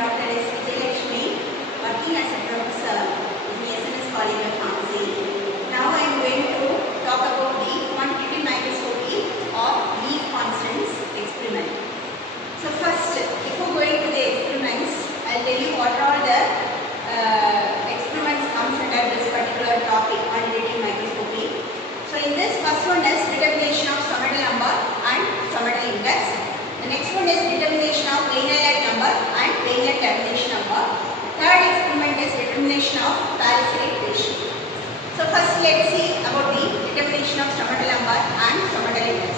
Dr.S.Vijayalakshmi, working as a professor in the SNS College of Pharmacy. Now I am going to talk about the quantitative microscopy of leaf constants experiment. So first, before going to the experiments, I will tell you what are all the experiments comes under this particular topic, quantitative microscopy. So in this, first one is determination of stomatal number and stomatal index. The next one is determination of vein islet number and vein islet termination number. Third experiment is determination of palisade ratio. So first let's see about the determination of stomatal number and stomatal index.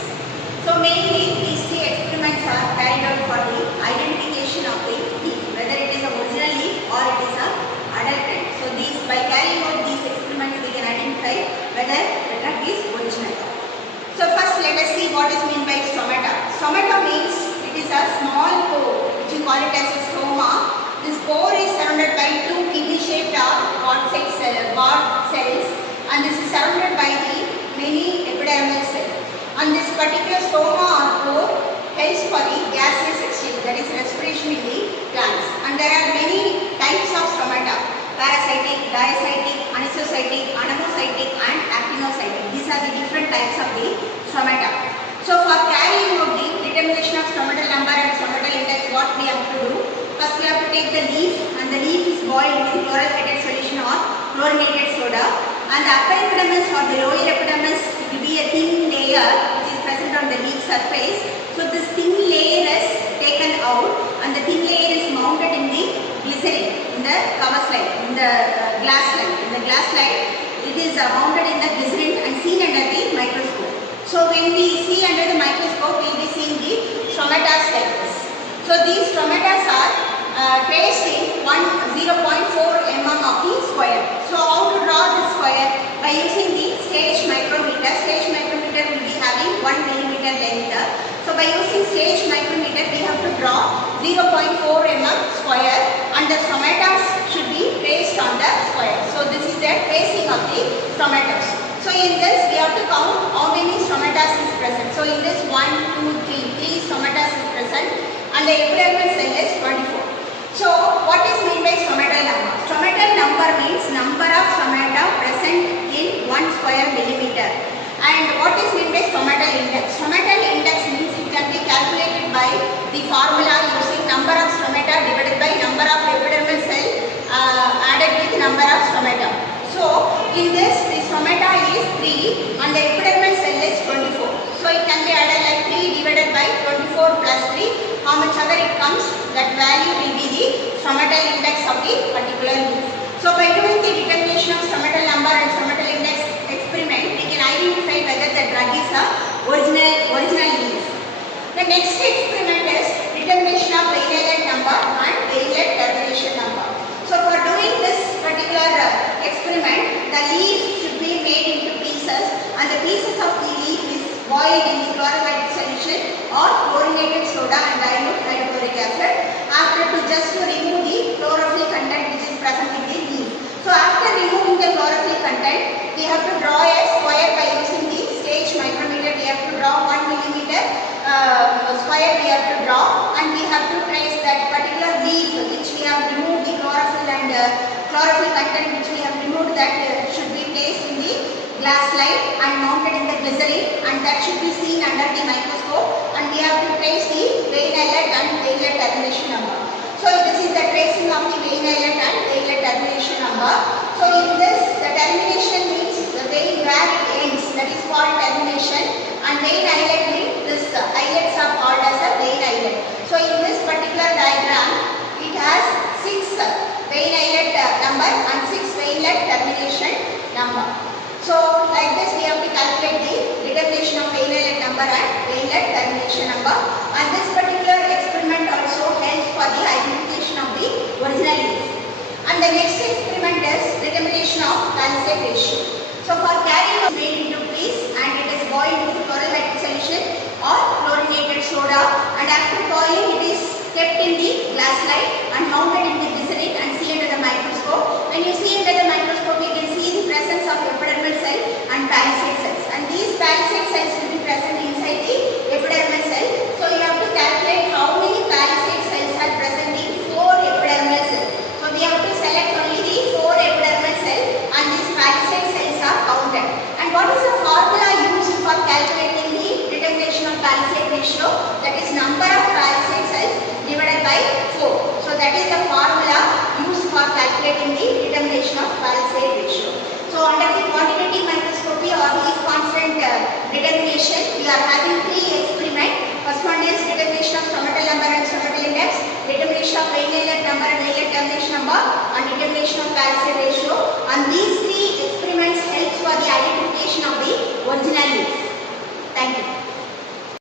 So mainly these three experiments are carried out for the identification of the leaf, whether it is a original leaf or it is a adulterant. So these, by carrying out these experiments, we can identify whether the drug is original. So first let us see what is meant by stomata. Stomata means it is a small pore, which you call it as a stoma. This pore is surrounded by two kidney-shaped rod cells, and this is surrounded by the many epidermal cells. And this particular stoma or pore helps for the gaseous exchange, that is respiration in the plants. And there are many types of stomata: parasitic, diacytic, anisocytic, anemocytic and actinocytic. These are the different types of the stomata. So for carrying out the determination of stomatal number and stomatal index, what we have to do? First we have to take the leaf, and the leaf is boiled in chloralcated solution or chlorinated soda. And the upper epidermis or the lower epidermis will be a thin layer which is present on the leaf surface. So this thin layer is taken out, and the thin layer is mounted in the glycerin, in the cover slide, in the glass slide. In the glass slide, it is mounted in the glycerin and seen under the microscope. So when we see under the microscope, we will be seeing the stomata cells. So these stomata are traced in 0.4 mm of the square. So how to draw this square? By using the stage micrometer. Stage micrometer will be having 1 mm length. So by using stage micrometer, we have to draw 0.4 mm square, and the stomata should be traced on the square. So this is the tracing of the stomatas. So in this, we have to count how many stomatas is present. So in this 1, 2, 3 stomatas is present, and the epidermal cell is 24. So what is meant by stomatal number? Stomatal number means number of stomata present in 1 square millimeter. And what is meant by stomatal index? Stomatal index means it can be calculated by the formula using number of stomata divided by number of epidermal cell added with number of stomata. So in this, the stomata is 3 and the epidermal cell is 24. So it can be added like 3 divided by 24 plus 3. How much ever it comes, that value will be the stomatal index of the particular leaf. So by doing the determination of stomatal number and stomatal index experiment, we can identify whether the drug is a original leaf. The next experiment is determination of vein islet number and vein islet termination number. So for doing this particular experiment, the leaf should be made into pieces, and the pieces of the leaf is boiled in the chloralcated solution or chlorinated soda and dilute hydrochloric acid after to remove the chlorophyll content which is present in the leaf. So after removing the chlorophyll content, we have to draw a square by using the stage micrometer. We have to draw 1 millimeter square we have to draw, and we have to trace that particular leaf which we have removed the chlorophyll and chlorophyll content which we have removed, that should be placed in the glass slide and mounted in the glycerin, and that should be seen under the microscope, and we have to trace the vein islet and vein islet termination number. So this is the tracing of the vein islet and vein islet termination number. So in this, the termination means the vein where it ends, that is called termination, and vein islet means this islets are called as a vein islet. So in this particular diagram, it has 6 vein islet number and 6 vein islet termination number. So like this, we have to calculate the determination of vein islet number and vein islet termination number. And this particular experiment also helps for the identification of the original leaf. And the next experiment is determination of palisade ratio. So for carrying it made into piece, and it is boiled with chloralcated solution or chlorinated soda, and after boiling it is kept in the glass slide and mounted in the glycerin and see under the microscope. When you see under the microscope, you can see the presence of epidermal cell and palisade cells, and these palisade cells will be present inside the epidermal cell. So you have to calculate calcium